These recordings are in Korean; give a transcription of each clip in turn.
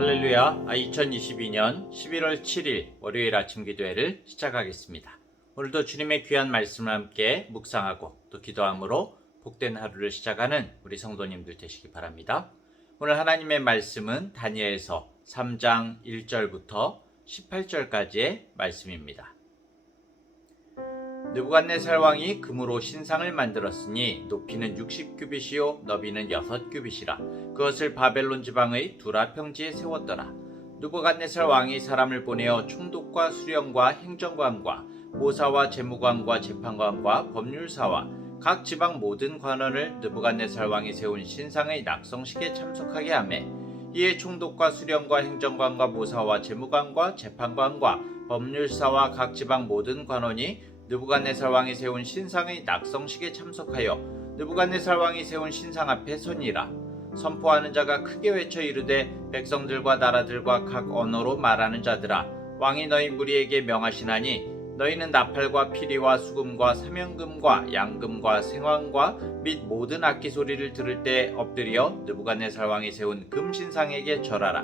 할렐루야. 2022년 11월 7일 월요일 아침 기도회를 시작하겠습니다. 오늘도 주님의 귀한 말씀을 함께 묵상하고 또 기도함으로 복된 하루를 시작하는 우리 성도님들 되시기 바랍니다. 오늘 하나님의 말씀은 다니엘서 3장 1절부터 18절까지의 말씀입니다. 느부갓네살 왕이 금으로 신상을 만들었으니 높이는 60규빗이요 너비는 6규빗이라 그것을 바벨론 지방의 두라 평지에 세웠더라. 느부갓네살 왕이 사람을 보내어 총독과 수령과 행정관과 모사와 재무관과 재판관과 법률사와 각 지방 모든 관원을 느부갓네살 왕이 세운 신상의 낙성식에 참석하게 하매 이에 총독과 수령과 행정관과 모사와 재무관과 재판관과 법률사와 각 지방 모든 관원이 느부갓네살 왕이 세운 신상의 낙성식에 참석하여 느부갓네살 왕이 세운 신상 앞에 서니라. 선포하는 자가 크게 외쳐 이르되 백성들과 나라들과 각 언어로 말하는 자들아 왕이 너희 무리에게 명하시나니 너희는 나팔과 피리와 수금과 사면금과 양금과 생황과 및 모든 악기 소리를 들을 때 엎드려 느부갓네살 왕이 세운 금신상에게 절하라.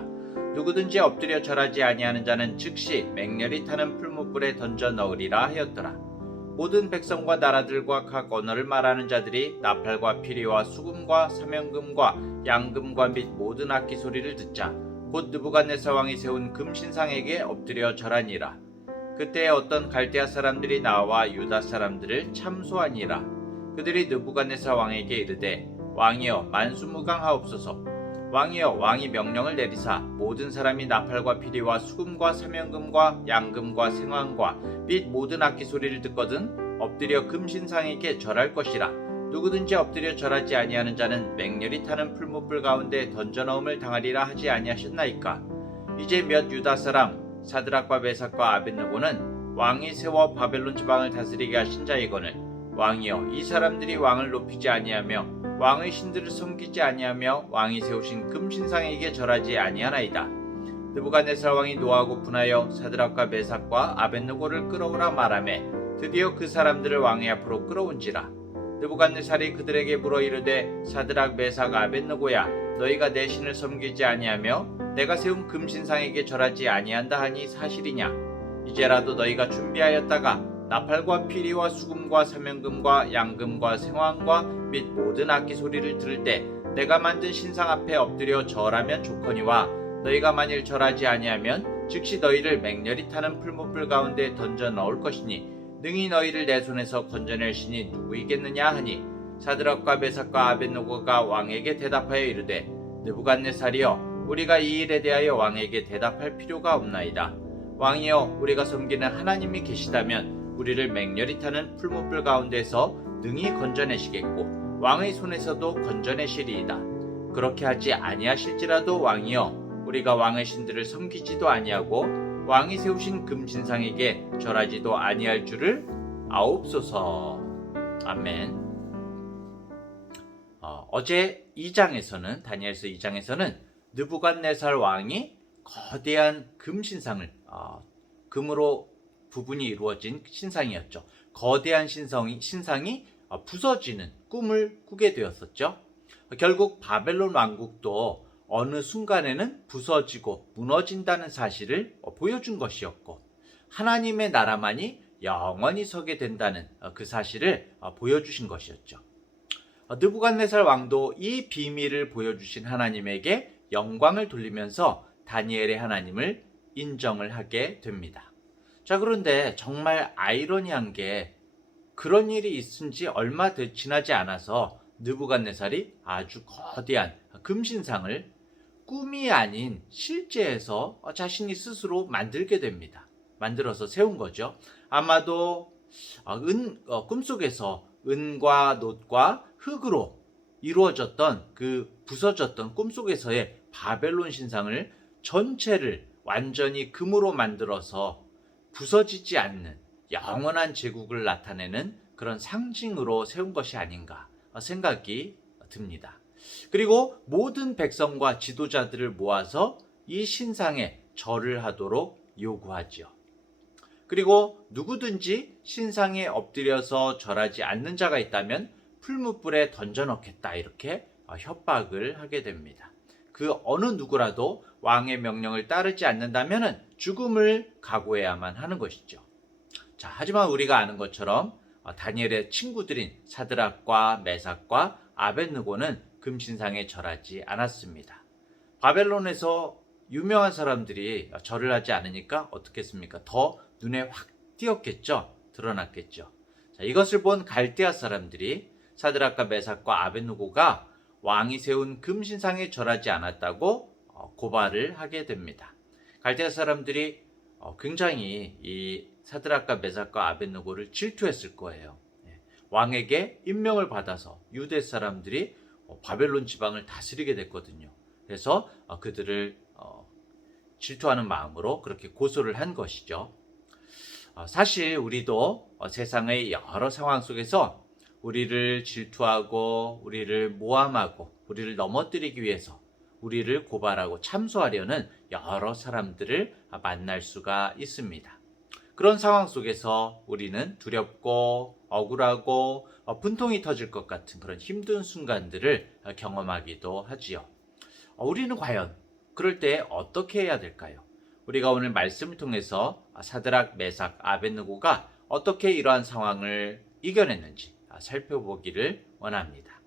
누구든지 엎드려 절하지 아니하는 자는 즉시 맹렬히 타는 풀무불에 던져 넣으리라 하였더라. 모든 백성과 나라들과 각 언어를 말하는 자들이 나팔과 피리와 수금과 사면금과 양금과 및 모든 악기 소리를 듣자 곧 느부갓네살 왕이 세운 금신상에게 엎드려 절하니라. 그때 어떤 갈대아 사람들이 나와 유다 사람들을 참소하니라. 그들이 느부갓네살 왕에게 이르되 왕이여 만수무강하옵소서. 왕이여 왕이 명령을 내리사 모든 사람이 나팔과 피리와 수금과 사면금과 양금과 생황과 및 모든 악기 소리를 듣거든 엎드려 금신상에게 절할 것이라. 누구든지 엎드려 절하지 아니하는 자는 맹렬히 타는 풀무불 가운데 던져넣음을 당하리라 하지 아니하셨나이까. 이제 몇 유다 사람 사드락과 메삭과 아벳느고는 왕이 세워 바벨론 지방을 다스리게 하신 자이거늘 왕이여 이 사람들이 왕을 높이지 아니하며 왕의 신들을 섬기지 아니하며 왕이 세우신 금신상에게 절하지 아니하나이다. 느부갓네살 왕이 노하고 분하여 사드락과 메삭과 아벳느고를 끌어오라 말하매 드디어 그 사람들을 왕의 앞으로 끌어온지라. 느부갓네살이 그들에게 물어 이르되 사드락 메삭 아벳느고야 너희가 내 신을 섬기지 아니하며 내가 세운 금신상에게 절하지 아니한다 하니 사실이냐. 이제라도 너희가 준비하였다가 나팔과 피리와 수금과 사면금과 양금과 생황과 및 모든 악기 소리를 들을 때 내가 만든 신상 앞에 엎드려 절하면 좋거니와 너희가 만일 절하지 아니하면 즉시 너희를 맹렬히 타는 풀무불 가운데 던져 넣을 것이니 능히 너희를 내 손에서 건져낼 신이 누구이겠느냐 하니 사드락과 메삭과 아벳느고가 왕에게 대답하여 이르되 느부갓네살이여 우리가 이 일에 대하여 왕에게 대답할 필요가 없나이다. 왕이여 우리가 섬기는 하나님이 계시다면 우리를 맹렬히 타는 풀무불 가운데서 능히 건져내시겠고 왕의 손에서도 건져내시리이다. 그렇게 하지 아니하실지라도 왕이여 우리가 왕의 신들을 섬기지도 아니하고 왕이 세우신 금신상에게 절하지도 아니할 줄을 아옵소서. 아멘. 어제 2장에서는 다니엘서 2장에서는 느부갓네살 왕이 거대한 금신상을 금으로 부분이 이루어진 신상이었죠. 거대한 신상이 부서지는 꿈을 꾸게 되었었죠. 결국 바벨론 왕국도 어느 순간에는 부서지고 무너진다는 사실을 보여준 것이었고 하나님의 나라만이 영원히 서게 된다는 그 사실을 보여주신 것이었죠. 느부갓네살 왕도 이 비밀을 보여주신 하나님에게 영광을 돌리면서 다니엘의 하나님을 인정을 하게 됩니다. 자, 그런데 정말 아이러니한 게 그런 일이 있은 지 얼마 지나지 않아서 느부갓네살이 아주 거대한 금신상을 꿈이 아닌 실제에서 자신이 스스로 만들게 됩니다. 만들어서 세운 거죠. 아마도 꿈속에서 은과 놋과 흙으로 이루어졌던 그 부서졌던 꿈속에서의 바벨론 신상을 전체를 완전히 금으로 만들어서 부서지지 않는 영원한 제국을 나타내는 그런 상징으로 세운 것이 아닌가 생각이 듭니다. 그리고 모든 백성과 지도자들을 모아서 이 신상에 절을 하도록 요구하지요. 그리고 누구든지 신상에 엎드려서 절하지 않는 자가 있다면 풀무불에 던져넣겠다 이렇게 협박을 하게 됩니다. 그 어느 누구라도 왕의 명령을 따르지 않는다면 죽음을 각오해야만 하는 것이죠. 자, 하지만 우리가 아는 것처럼 다니엘의 친구들인 사드락과 메삭과 아벳느고는 금신상에 절하지 않았습니다. 바벨론에서 유명한 사람들이 절을 하지 않으니까 어떻겠습니까? 더 눈에 확 띄었겠죠? 드러났겠죠. 자, 이것을 본 갈대아 사람들이 사드락과 메삭과 아벳느고가 왕이 세운 금신상에 절하지 않았다고 고발을 하게 됩니다. 갈대아 사람들이 굉장히 이 사드락과 메삭과 아벳느고를 질투했을 거예요. 왕에게 임명을 받아서 유대 사람들이 바벨론 지방을 다스리게 됐거든요. 그래서 그들을 질투하는 마음으로 그렇게 고소를 한 것이죠. 사실 우리도 세상의 여러 상황 속에서 우리를 질투하고 우리를 모함하고 우리를 넘어뜨리기 위해서 우리를 고발하고 참소하려는 여러 사람들을 만날 수가 있습니다. 그런 상황 속에서 우리는 두렵고 억울하고 분통이 터질 것 같은 그런 힘든 순간들을 경험하기도 하지요. 우리는 과연 그럴 때 어떻게 해야 될까요? 우리가 오늘 말씀을 통해서 사드락, 메삭, 아벳느고가 어떻게 이러한 상황을 이겨냈는지 살펴보기를 원합니다.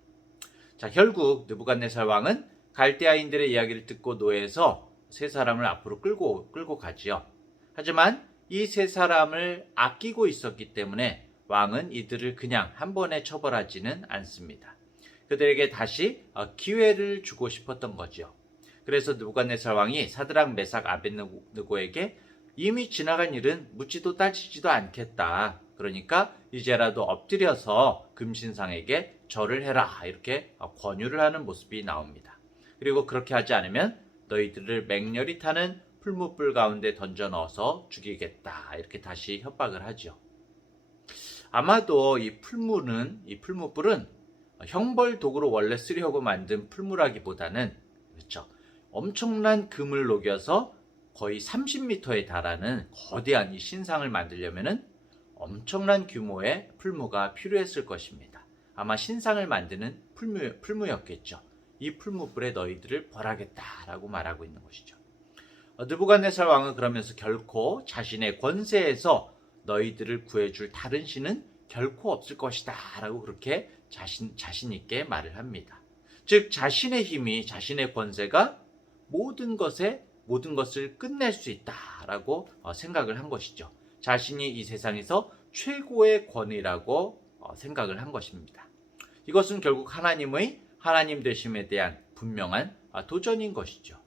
자, 결국 느부갓네살 왕은 갈대아인들의 이야기를 듣고 노예에서 세 사람을 앞으로 끌고 가지요. 하지만 이 세 사람을 아끼고 있었기 때문에 왕은 이들을 그냥 한 번에 처벌하지는 않습니다. 그들에게 다시 기회를 주고 싶었던 거죠. 그래서 느부갓네살 왕이 사드락, 메삭, 아벳느고에게 이미 지나간 일은 묻지도 따지지도 않겠다. 그러니까 이제라도 엎드려서 금신상에게 절을 해라. 이렇게 권유를 하는 모습이 나옵니다. 그리고 그렇게 하지 않으면 너희들을 맹렬히 타는 풀무불 가운데 던져 넣어서 죽이겠다. 이렇게 다시 협박을 하죠. 아마도 이 풀무불은 형벌 도구로 원래 쓰려고 만든 풀무라기보다는 그렇죠. 엄청난 금을 녹여서 거의 30m에 달하는 거대한 이 신상을 만들려면은 엄청난 규모의 풀무가 필요했을 것입니다. 아마 신상을 만드는 풀무였겠죠. 이 풀무불에 너희들을 벌하겠다라고 말하고 있는 것이죠. 느부갓네살 왕은 그러면서 결코 자신의 권세에서 너희들을 구해줄 다른 신은 결코 없을 것이다 라고 그렇게 자신 있게 말을 합니다. 즉 자신의 힘이, 자신의 권세가 모든 것을 끝낼 수 있다라고 생각을 한 것이죠. 자신이 이 세상에서 최고의 권위라고 생각을 한 것입니다. 이것은 결국 하나님 되심에 대한 분명한 도전인 것이죠.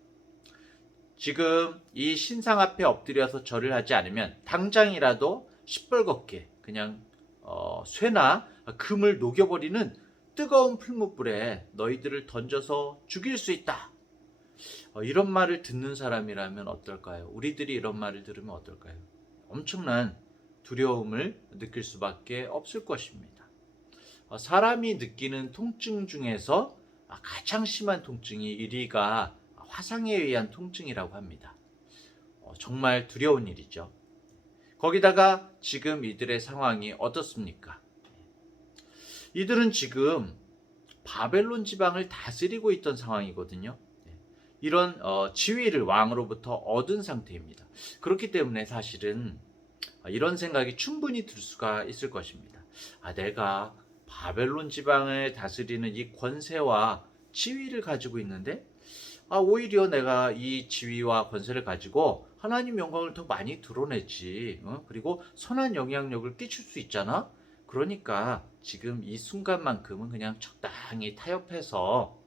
지금 이 신상 앞에 엎드려서 절을 하지 않으면 당장이라도 시뻘겋게 그냥 쇠나 금을 녹여버리는 뜨거운 풀무불에 너희들을 던져서 죽일 수 있다. 이런 말을 듣는 사람이라면 어떨까요? 우리들이 이런 말을 들으면 어떨까요? 엄청난 두려움을 느낄 수밖에 없을 것입니다. 사람이 느끼는 통증 중에서 가장 심한 통증이 1위가 화상에 의한 통증이라고 합니다. 정말 두려운 일이죠. 거기다가 지금 이들의 상황이 어떻습니까? 이들은 지금 바벨론 지방을 다스리고 있던 상황이거든요. 이런 지위를 왕으로부터 얻은 상태입니다. 그렇기 때문에 사실은 이런 생각이 충분히 들 수가 있을 것입니다. 내가 바벨론 지방을 다스리는 이 권세와 지위를 가지고 있는데 오히려 내가 이 지위와 권세를 가지고 하나님 영광을 더 많이 드러내지. 그리고 선한 영향력을 끼칠 수 있잖아. 그러니까 지금 이 순간만큼은 그냥 적당히 타협해서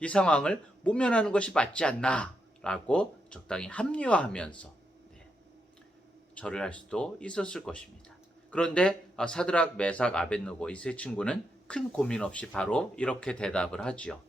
이 상황을 모면하는 것이 맞지 않나 라고 적당히 합리화하면서 절을 할 수도 있었을 것입니다. 그런데 사드락, 메삭, 아벳느고 이 세 친구는 큰 고민 없이 바로 이렇게 대답을 하지요.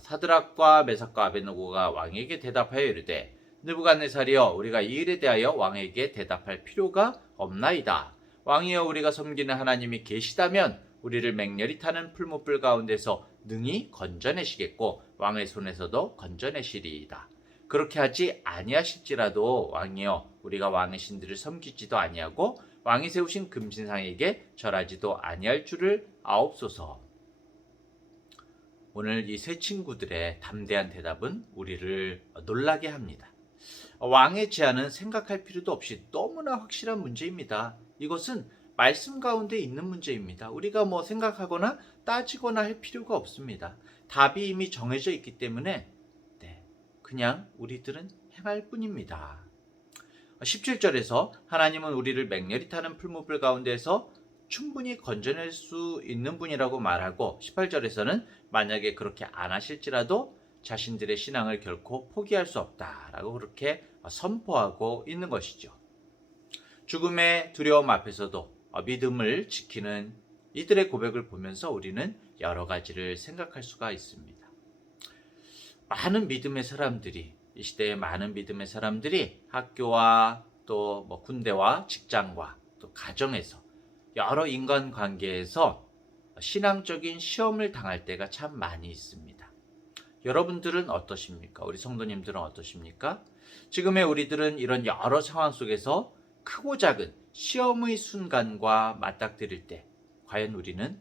사드락과 메삭과 아벳느고가 왕에게 대답하여 이르되 느부갓네살이여 우리가 이 일에 대하여 왕에게 대답할 필요가 없나이다. 왕이여 우리가 섬기는 하나님이 계시다면 우리를 맹렬히 타는 풀무불 가운데서 능히 건져내시겠고 왕의 손에서도 건져내시리이다. 그렇게 하지 아니하실지라도 왕이여 우리가 왕의 신들을 섬기지도 아니하고 왕이 세우신 금신상에게 절하지도 아니할 줄을 아옵소서. 오늘 이 세 친구들의 담대한 대답은 우리를 놀라게 합니다. 왕의 제안은 생각할 필요도 없이 너무나 확실한 문제입니다. 이것은 말씀 가운데 있는 문제입니다. 우리가 생각하거나 따지거나 할 필요가 없습니다. 답이 이미 정해져 있기 때문에 그냥 우리들은 행할 뿐입니다. 17절에서 하나님은 우리를 맹렬히 타는 풀무불 가운데서 충분히 건져낼 수 있는 분이라고 말하고 18절에서는 만약에 그렇게 안 하실지라도 자신들의 신앙을 결코 포기할 수 없다라고 그렇게 선포하고 있는 것이죠. 죽음의 두려움 앞에서도 믿음을 지키는 이들의 고백을 보면서 우리는 여러 가지를 생각할 수가 있습니다. 많은 믿음의 사람들이, 이 시대에 많은 믿음의 사람들이 학교와 또 군대와 직장과 또 가정에서 여러 인간관계에서 신앙적인 시험을 당할 때가 참 많이 있습니다. 여러분들은 어떠십니까? 우리 성도님들은 어떠십니까? 지금의 우리들은 이런 여러 상황 속에서 크고 작은 시험의 순간과 맞닥뜨릴 때 과연 우리는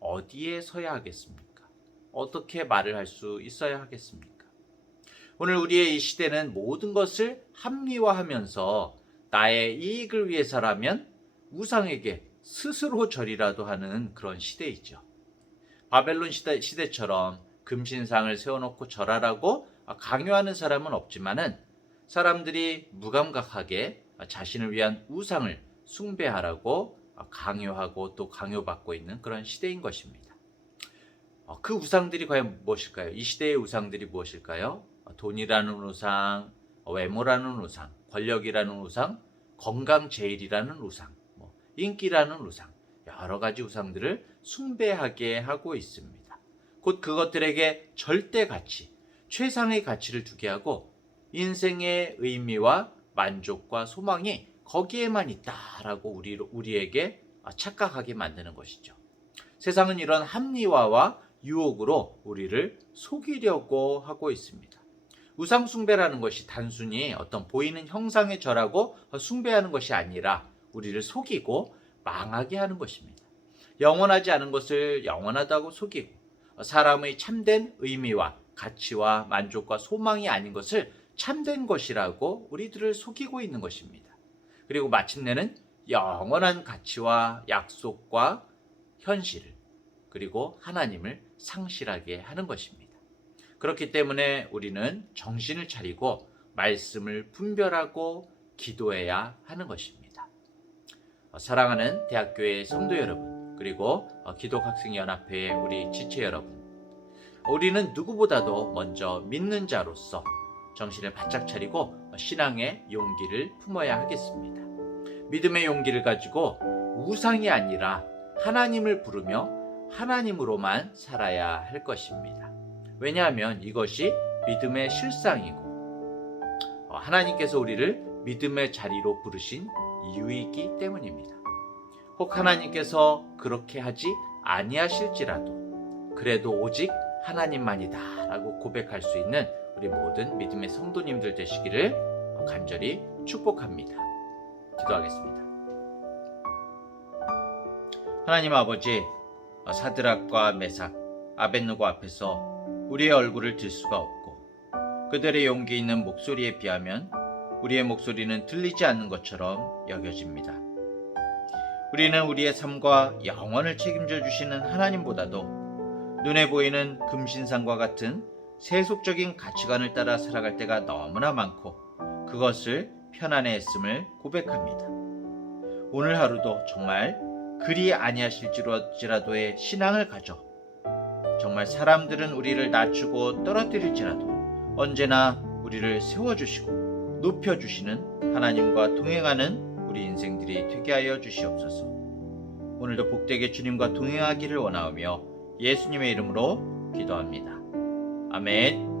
어디에 서야 하겠습니까? 어떻게 말을 할 수 있어야 하겠습니까? 오늘 우리의 이 시대는 모든 것을 합리화하면서 나의 이익을 위해서라면 우상에게 스스로 절이라도 하는 그런 시대이죠. 바벨론 시대처럼 금신상을 세워놓고 절하라고 강요하는 사람은 없지만은 사람들이 무감각하게 자신을 위한 우상을 숭배하라고 강요하고 또 강요받고 있는 그런 시대인 것입니다. 그 우상들이 과연 무엇일까요? 이 시대의 우상들이 무엇일까요? 돈이라는 우상, 외모라는 우상, 권력이라는 우상, 건강 제일이라는 우상, 인기라는 우상, 여러 가지 우상들을 숭배하게 하고 있습니다. 곧 그것들에게 절대 가치, 최상의 가치를 두게 하고 인생의 의미와 만족과 소망이 거기에만 있다라고 우리에게 착각하게 만드는 것이죠. 세상은 이런 합리화와 유혹으로 우리를 속이려고 하고 있습니다. 우상 숭배라는 것이 단순히 어떤 보이는 형상에 절하고 숭배하는 것이 아니라 우리를 속이고 망하게 하는 것입니다. 영원하지 않은 것을 영원하다고 속이고 사람의 참된 의미와 가치와 만족과 소망이 아닌 것을 참된 것이라고 우리들을 속이고 있는 것입니다. 그리고 마침내는 영원한 가치와 약속과 현실을 그리고 하나님을 상실하게 하는 것입니다. 그렇기 때문에 우리는 정신을 차리고 말씀을 분별하고 기도해야 하는 것입니다. 사랑하는 대학교의 성도 여러분, 그리고 기독학생연합회의 우리 지체 여러분, 우리는 누구보다도 먼저 믿는 자로서 정신을 바짝 차리고 신앙의 용기를 품어야 하겠습니다. 믿음의 용기를 가지고 우상이 아니라 하나님을 부르며 하나님으로만 살아야 할 것입니다. 왜냐하면 이것이 믿음의 실상이고 하나님께서 우리를 믿음의 자리로 부르신 이유이기 때문입니다. 혹 하나님께서 그렇게 하지 아니하실지라도 그래도 오직 하나님만이다 라고 고백할 수 있는 우리 모든 믿음의 성도님들 되시기를 간절히 축복합니다. 기도하겠습니다. 하나님 아버지, 사드락과 메삭, 아벳느고 앞에서 우리의 얼굴을 들 수가 없고 그들의 용기 있는 목소리에 비하면 우리의 목소리는 들리지 않는 것처럼 여겨집니다. 우리는 우리의 삶과 영원을 책임져 주시는 하나님보다도 눈에 보이는 금신상과 같은 세속적인 가치관을 따라 살아갈 때가 너무나 많고 그것을 편안해했음을 고백합니다. 오늘 하루도 정말 그리 아니하실지라도의 신앙을 가져 정말 사람들은 우리를 낮추고 떨어뜨릴지라도 언제나 우리를 세워주시고 높여주시는 하나님과 동행하는 우리 인생들이 되게 하여 주시옵소서. 오늘도 복되게 주님과 동행하기를 원하오며 예수님의 이름으로 기도합니다. 아멘.